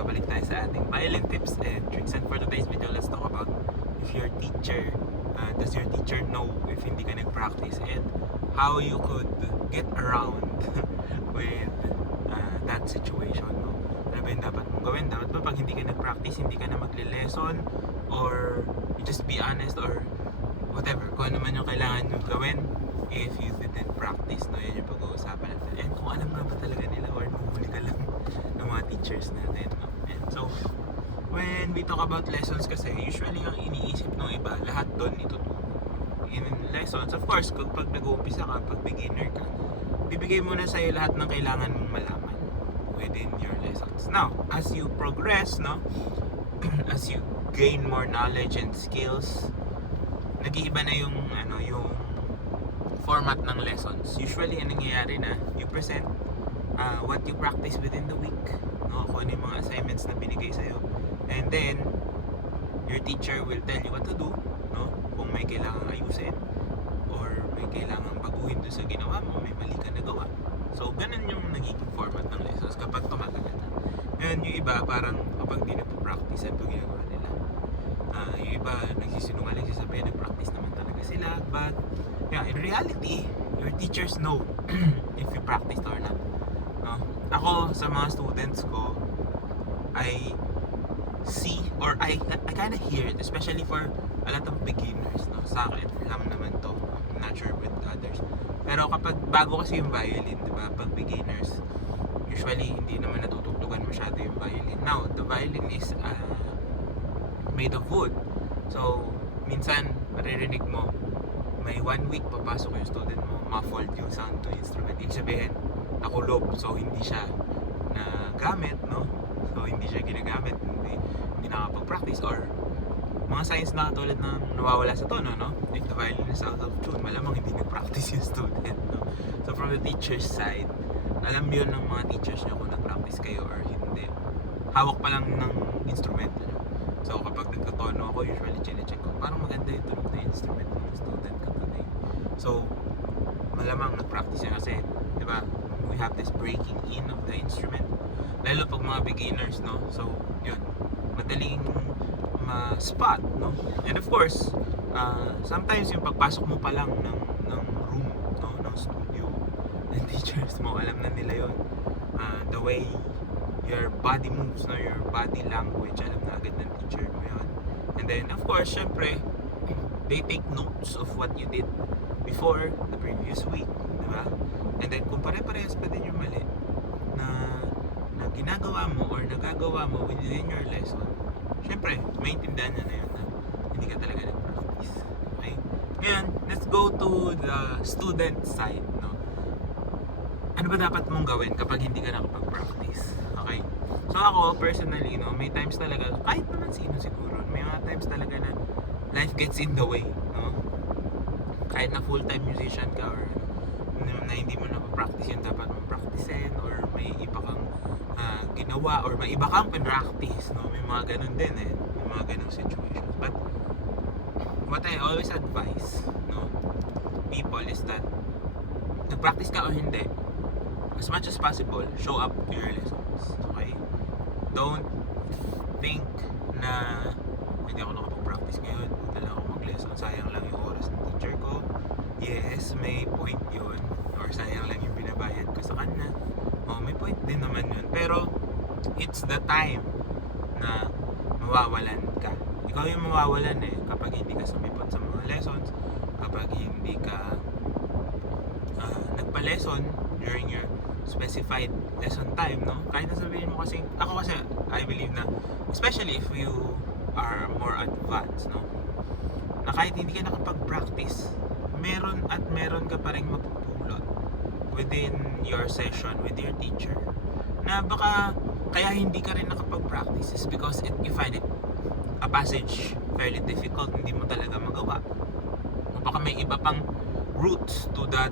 babalik tayo sa ating violin tips and tricks. And for today's video, let's talk about if your teacher, does your teacher know if hindi ka nag-practice, and how you could get around with that situation, no? Ano ba yung dapat mong gawin? Dapat ba pag hindi ka nag-practice, hindi ka na magle-lesson, or you just be honest, or whatever, kung ano man yung kailangan nyo gawin if you didn't practice, no? Yan yung pag-uusapan natin. And kung alam nga ba talaga nila or mahuli ka lang ng mga teachers natin, no? And so, when we talk about lessons kasi, usually ang iniisip ng iba, lahat doon ituturo. In lessons, of course, pag nag-uumpisa ka, pag beginner ka, bibigay muna sa'yo lahat ng kailangan mong malaman within your lessons. Now, as you progress, no? As you gain more knowledge and skills, nag-iiba na yung format ng lessons. Usually, ang nangyayari na, you present what you practice within the week, no? Kung ano yung mga assignments na binigay sa'yo. And then, your teacher will tell you what to do, no? Kung may kailangang ayusin, or may kailangang baguhin doon sa ginawa mo, may mali ka nagawa. So, ganun yung nagiging format ng lessons kapag tumatagal na. Ngayon, yung iba, parang kapag di nagpa-practice, ano ginagawa nila? Yung iba, nagsisinungaling, sasabihin, nag-practice naman talaga sila. But, yeah, in reality, your teachers know if you practiced or not. No? Ako, sa mga students ko, I see, or I kind of hear it, especially for a lot of beginners, no? Sa akin lang naman to, I'm not sure with others. Pero kapag bago kasi yung violin, di ba, pag beginners, usually hindi naman natutugtugan masyado yung violin. Now, the violin is made of wood. So, minsan, maririnig mo, may 1 week papasok yung student mo, muffled yung sound to instrument. Ibig sabihin, nakulob, so hindi siya nagamit, no? So, hindi siya ginagamit, hindi nakapag-practice, or mga signs na katulad ng nawawala sa tono, no? If the violin is out of tune, malamang hindi nag-practice yung student, no? So, from the teacher's side, alam yun ng mga teachers nyo kung nag-practice kayo or hindi. Hawak pa lang ng instrument nyo. So, kapag nagkatono ako, usually chine-check ko, parang maganda yung tunog na instrument ng student ka today. So, malamang nag-practice yun kasi, di ba, we have this breaking in of the instrument. Lalo pag mga beginners, no? So, yun, madaling ma-spot, no? And of course, sometimes yung pagpasok mo pa lang ng room, no? Ng studio, ng teachers mo, alam na nila yun. The way your body moves, no? Your body language, alam na agad ng teacher mo yun. And then, of course, syempre, they take notes of what you did before the previous week, di ba? And then, kung pare-parehas pa din yung mali na ginagawa mo or nagagawa mo within your lesson, syempre, maintindihan na yun na hindi ka talaga nag-practice. Okay? Ngayon, let's go to the student side, no? Ano ba dapat mong gawin kapag hindi ka nakapag-practice? Okay? So ako, personally, no, may times talaga, kahit naman sino siguro, may mga times talaga na life gets in the way, no? Kahit na full-time musician ka, or na hindi mo napapractice yung dapat mong practicein, or may iba kang ginawa, or may iba kang pinractice, no? May mga ganun din may mga ganung situations. But what I always advise, no, people is that nag-practice ka o hindi, as much as possible, show up to your lessons. Okay? Don't think na hindi ako nakapag-practice ngayon, punta lang ako mag-lesson, sayang lang yung oras ng teacher ko. Yes, may point yun, or sayang lang yung binabayad ko sa kanya. May point din naman yun, pero it's the time na mawawalan ka. Ikaw yung mawawalan kapag hindi ka sumipot sa mga lessons, kapag hindi ka nagpa-lesson during your specified lesson time, no? Kahit na sabihin mo kasi, ako kasi, I believe na, especially if you are more advanced, no? Na kahit hindi ka nakapag-practice, meron ka pa rin mapupulot within your session with your teacher, na baka kaya hindi ka rin nakapag-practice is because you find it a passage fairly difficult, hindi mo talaga magawa. O baka may iba pang roots to that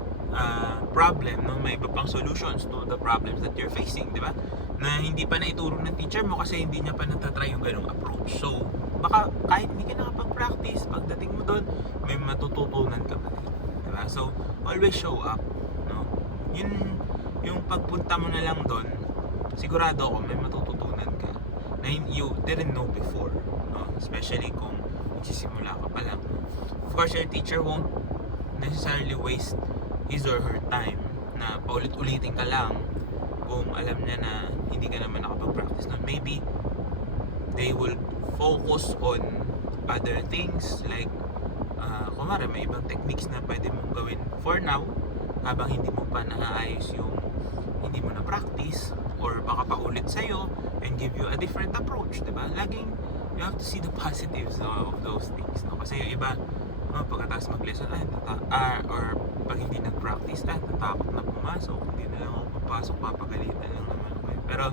problem, no? May iba pang solutions to the problems that you're facing, di ba? Na hindi pa naituro ng teacher mo kasi hindi niya pa natatry yung ganong approach. So, baka kahit hindi ka nakapag-practice, pagdating mo doon, may matututunan ka pa rin, di ba? So, always show up, no? Yung pagpunta mo na lang doon, sigurado ako may matututunan ka. na you didn't know before, no? Especially kung nagsisimula ka pa lang. Of course, your teacher won't necessarily waste his or her time na paulit-ulitin ka lang kung alam niya na hindi ka naman nakapag-practice nun. Maybe they will focus on other things like kumare may ibang techniques na pwede mong gawin for now habang hindi mo pa naaayos yung hindi mo na practice, or baka paulit sa'yo and give you a different approach, diba? Laging you have to see the positives of those things, no? Kasi yung iba pagkatapos mag-lesson or pag hindi nag-practice natakot na pumasok, hindi na lang ako papasok, papagalitan lang naman ako. Pero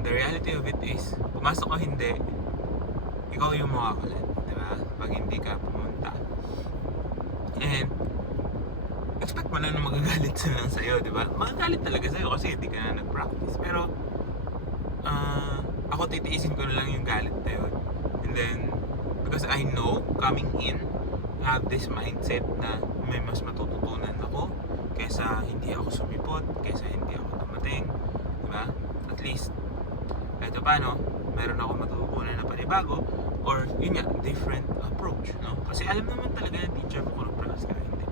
the reality of it is pumasok o hindi, ikaw yung makakulit, diba? Pag hindi ka pumunta, and expect mo na magagalit sila sa'yo, diba? Magagalit talaga sa'yo kasi hindi ka na nag-practice. Pero ako titiisin ko na lang yung galit na yun. And then because I know coming in, I have this mindset na may mas matututunan ako kaysa hindi ako sumipot, kaysa hindi ako dumating, diba? At least kahit paano meron ako matututunan na panibago, or yun nga, different approach, no? Kasi alam naman talaga ng teacher mo kung practice ka hindi.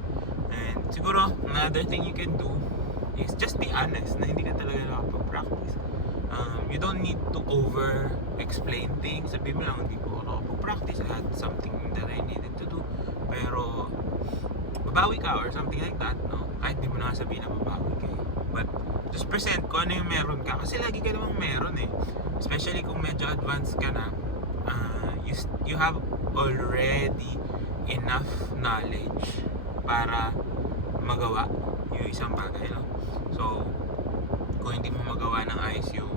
And siguro another thing you can do is just be honest na hindi ka talaga nakapag-practice. You don't need to over-explain things. Sabi mo lang, hindi ko nakapag-practice, I had something that I needed to do. Pero babawi ka or something like that, no? Kahit di mo na sabihin na babawi ka, but just present kung ano yung meron ka, kasi lagi ka namang meron eh. Especially kung medyo advanced ka na, you have already enough knowledge para magawa yung isang bagay, no? So kung hindi mo magawa ng ayos yung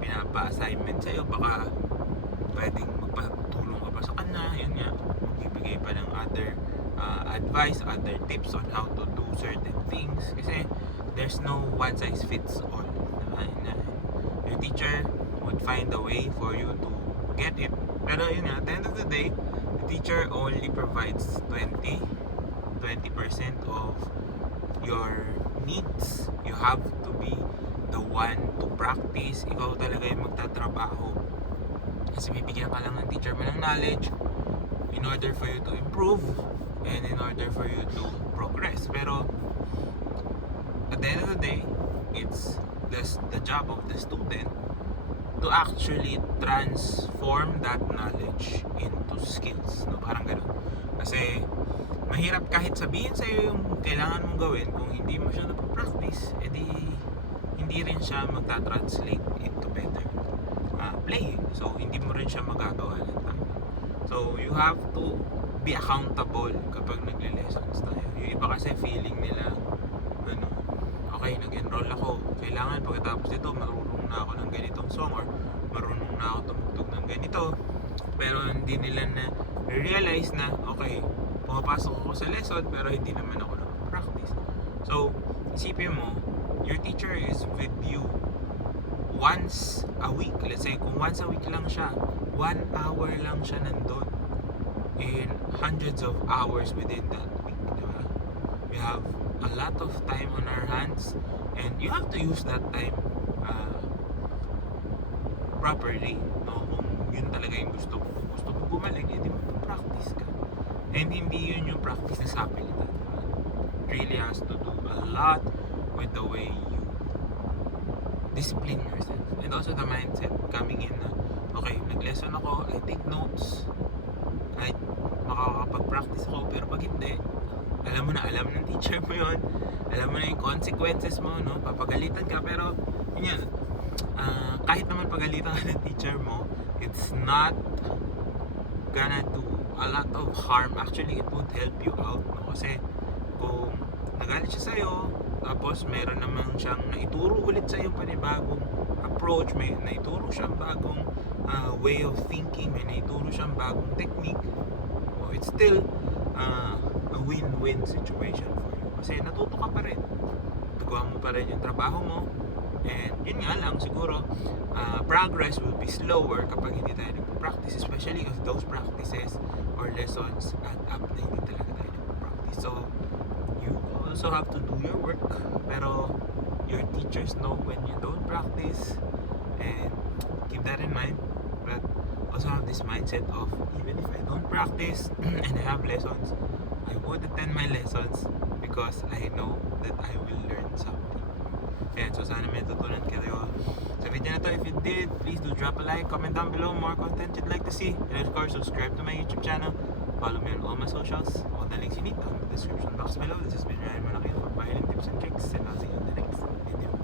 pinapa-assignment sa'yo, baka pwedeng magpatulong ka pa sa kanya, yun nga, magbibigay pa ng other advice, other tips on how to do certain things, kasi there's no one size fits all, diba? Your teacher would find a way for you to get it, pero yun nga, at the end of the day, the teacher only provides 20% of your needs. You have to be the one to practice. Ikaw talaga yung magtatrabaho, kasi bibigyan ka lang ng teacher mo ng knowledge in order for you to improve and in order for you to progress. Pero at the end of the day, it's the job of the student to actually transform that knowledge into skills, no? Parang gano'n. Kasi mahirap kahit sabihin sa'yo yung kailangan mong gawin, kung hindi mo siya napapractice, edi hindi rin siya magta-translate into better playing. So hindi mo rin siya magagawa ng tama. So you have to be accountable kapag nagle-lessons tayo. Yung iba kasi feeling nila, okay, nag-enroll ako, kailangan pagkatapos nito marunong na ako ng ganitong song, or marunong na ako tumugtog ng ganito. Pero hindi nila na realize na, okay, pumapasok ako sa lesson pero hindi naman ako nag-practice. So isipin mo, your teacher is with you once a week. Let's say kung once a week lang siya, 1 hour lang siya nandun in hundreds of hours within that week, diba? We have a lot of time on our hands, and you have to use that time properly, no? Kung yun talaga yung gusto mo gumaling, hindi mo practice ka, and hindi yun yung practice na sapilitan, diba? It really has to do a lot with the way you discipline yourself, and also the mindset coming in na, okay, nag-lesson ako, I take notes, kahit makakapag-practice ako, pero pag hindi, alam ng teacher mo yun, alam mo na yung consequences mo, no? Papagalitan ka, pero yun yan, kahit naman pagalitan ka ng teacher mo, it's not gonna do a lot of harm. Actually, it would help you out, no? Kasi kung nagalit siya sa'yo, tapos meron naman siyang naituro ulit sa'yo panibagong approach, may naituro siyang bagong way of thinking, may naituro siyang bagong technique, it's still a win-win situation for you, kasi natuto ka pa rin, nagawa mo pa rin yung trabaho mo, and yun nga lang, siguro progress will be slower kapag hindi tayo nagpa-practice, especially if those practices or lessons add up na hindi talaga tayo nagpa-practice. So you also have to do your work, pero your teachers know when you don't practice, and keep that in this mindset of even if I don't practice and I have lessons, I would attend my lessons because I know that I will learn something. Ayan, so sana may tutunan kayo sa video na to. If you did, please do drop a like, comment down below more content you'd like to see, and of course subscribe to my YouTube channel. Follow me on all my socials. All the links you need down in the description box below. This has been Ryan Monakil for Violin tips and tricks, and I'll see you in the next video.